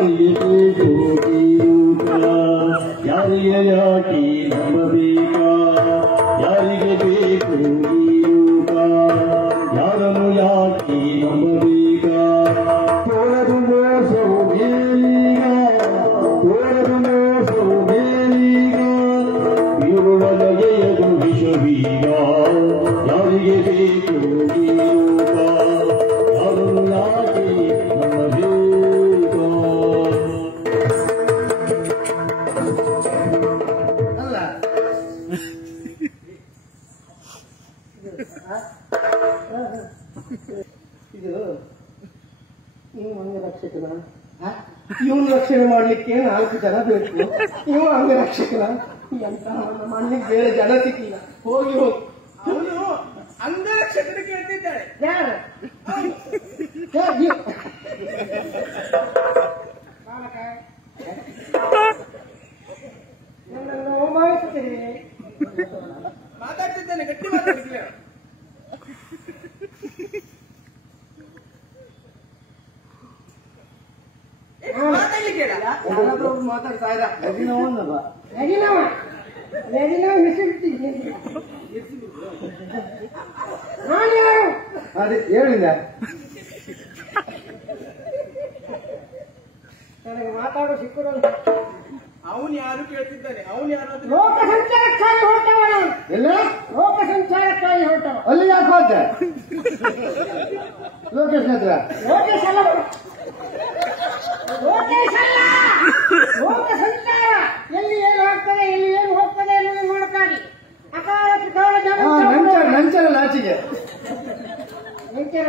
ಯಾರಿಗೆ ಕೋಟಿ ಊಟ ಯಾರಿಗೆ ಯಾಕೆ ನಂಬಬೇಕಾ ಯಾರಿಗೆ ಬೇಕು ಈ ಊಟ ಯಾರನ್ನು ಯಾಕೆ ನಂಬಬೇಕಾ ತೋರದು ಮೋಸವು ಮೇಲೀಗ ತೋರದು ಮೋಸವು ಮೇಲೀಗ ಇರುವ ನಗೆಯದು ವಿಷವೀಗ ಯಾರಿಗೆ ಬೇಕು ಈ ಊಟ ಯಾರನ್ನು ಯಾಕೆ ನಂಬಬೇಕಾ ಅಲ್ಲ ಇದು ನೀವು ಅಂಗರಕ್ಷಕನ ಇವನು ರಕ್ಷಣೆ ಮಾಡ್ಲಿಕ್ಕೆ 4 ಜನ ಬೇಕು. ಇವ ಅಂಗರಕ್ಷಕನ ಎಂತ ಮಾಡ್ಲಿಕ್ಕೆ ಬೇರೆ ಜನ ಸಿಕ್ಕಿಲ್ಲ. ಹೋಗಿ ಹೋಗಿ ಅವನು ಅಂಗರಕ್ಷಕನ ಕೇಳ್ತಿದ್ದಾಳೆ. ಯಾರು ನನ್ನನ್ನು ಅವಮಾನಿಸುತ್ತೀರಿ. ಮಾತಾಡ್ತಿದ್ದಾನೆ, ಗಟ್ಟಿ ಮಾತಾಡ್ತಿಲ್ಲ. ಮಾತಾಡ್ಲಿಕ್ಕೆ ಮಾತಾಡ್ತಾ ಇರ ನಾನು ಯಾರು ಅದೇ ಹೇಳಿಲ್ಲ ನನಗೆ ಮಾತಾಡೋ ಸಿಕ್ಕುದಲ್ಲ. ಅವನು ಯಾರು ಕೇಳ್ತಿದ್ದಾನೆ, ಅವನು ಯಾರಾದ್ರೂ ಲೋಕ ಸಂಚಾರಕ್ಕಾಗಿ ಹೊರಟವನ ಎಲ್ಲ ಲೋಕ ಸಂಚಾರಕ್ಕಾಗಿ ಹೊರಟವ. ಅಲ್ಲಿ ಯಾಕೆ ಹೋದೆ ಲೋಕೇಶ್ ಹತ್ರ ಲೋಕೇಶ್ ಅಲ್ಲ, ಲೋಕೇಶ್ ಅಲ್ಲ, ಲೋಕ ಸಂಚಾರ. ಎಲ್ಲಿ ಏನು ಆಗ್ತದೆ ಎಲ್ಲಿ ಏನು ಹೋಗ್ತದೆ ಎನ್ನುವುದು ನೋಡ್ತಾನೆ. ಅಕಾಲ ತ್ರಿಕಾಲ ಜನ ನಂಚರಲ್ಲ ಆಚೆಗೆ ನಂತರ